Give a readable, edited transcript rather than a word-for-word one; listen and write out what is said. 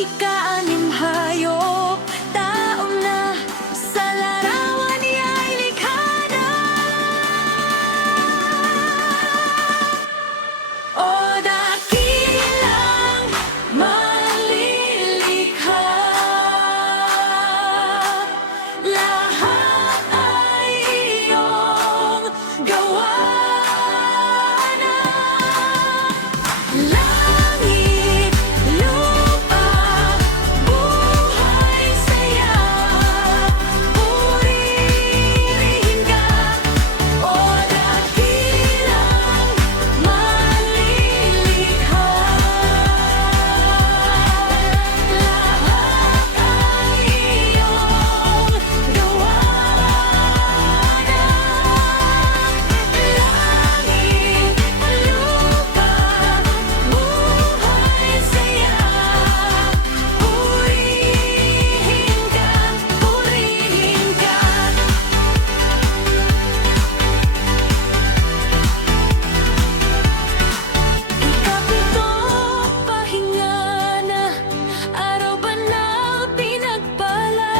Ika-anim hayop, tao na, sa larawan niya'y likha na. O dakilang malilikha, lahat ay iyong gawa na. Langit, lupa, buhay, saya, purihin ka. O dakilang malilikha, lahat ay iyong gawa na. Langit, lupa, buhay, saya, purihin ka, purihin ka. Ikapito, pahinga na, araw ba na pinagpala?